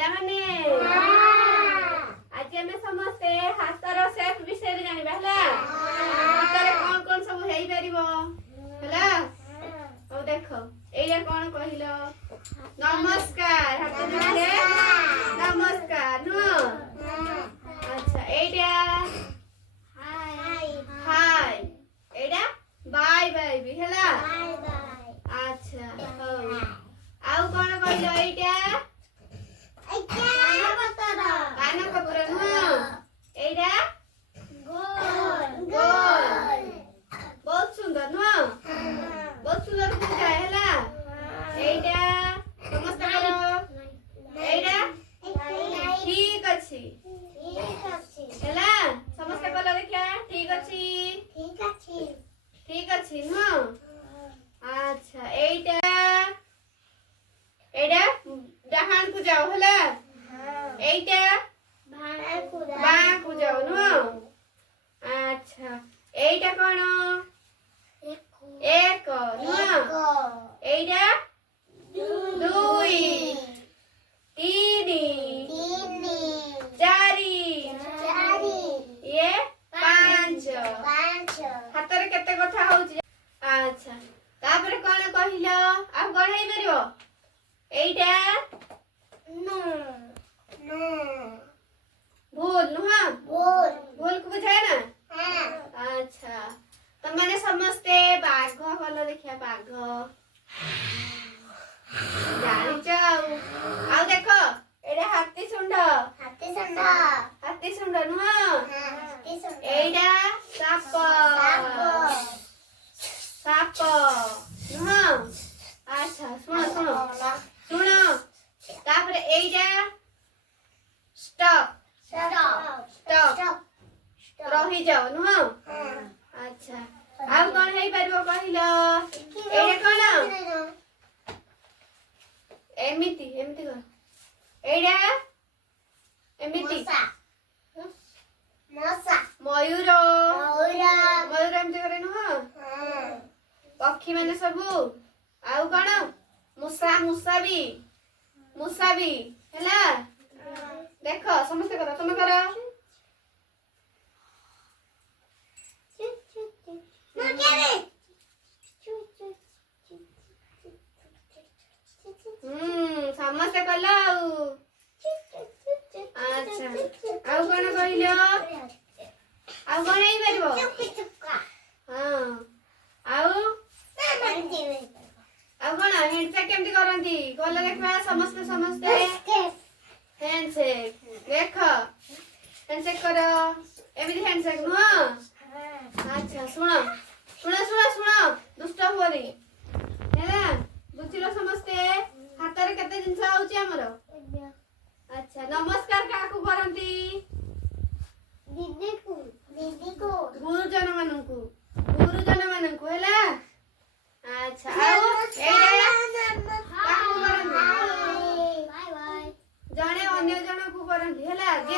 ପିଲାମାନେ आज आमे समस्ते हातर शेप विषय रे जानिबा हला हातर कोन कोन सब हेई परिबो हला ओ देखो एया कोन कहिलो नमस्कार हाथ जोड़े नमस्कार नो अच्छा एटा हाय हाय एटा बाय बाय भी हला बाय बाय अच्छा हो आउ कोन कहिलो एटा कानपत्र नुह एटा गोल गोल बहुत सुंदर नुह बहुत सुंदर पूजा हैला एटा समस्त करो एटा ठीक अछि हैला समस्त करो देखिया ठीक अछि ठीक अछि नुह अच्छा एटा एटा डाहान को जाओ हैला एटा बाँ को जाओ नो अच्छा एटा कोन एक नो एटा दुई तीन चारि ये पांच हाथ रे केते कथा होउची अच्छा तापर कोन कहिलो आ कोन हेई परिबो एटा नो भूल नुहा भूल को बुझाए ना हां अच्छा तो माने समस्ते बाघ कल देखिया बाघ जानि जाऊ आ देखो एडा हाथी सुंड नुहा एडा साप नुहा अच्छा सुनो तापर एडा स्टॉप रही जाओ नुह अच्छा अब कौन है परिबो कहिलो एडा कोन एमिति कर एडा एमिति मयूर एमिति करे नुह पक्षी माने सबु आउ कोन मूसा भी हैला देखो समस्त करो तुम करो समस्त कलो अच्छा आउ कोन कहिलो आउ कोन हेई परबो हां आउ कोन हैंडशेक केमती करंती कोला देखबा समस्त हैंडशेक देखो हैंडशेक करो एमिति हैंडशेक नो अच्छा सुनो दुष्ट होनी हैला बुझिलो समस्ते हाथ रे केते जिंस आउची हमरो अच्छा नमस्कार काकू करंती दीदी को गुरुजन माननकु हैला अच्छा आउ एडा काकू करंती बाय बाय जणे अन्य जण को करंती हैला जे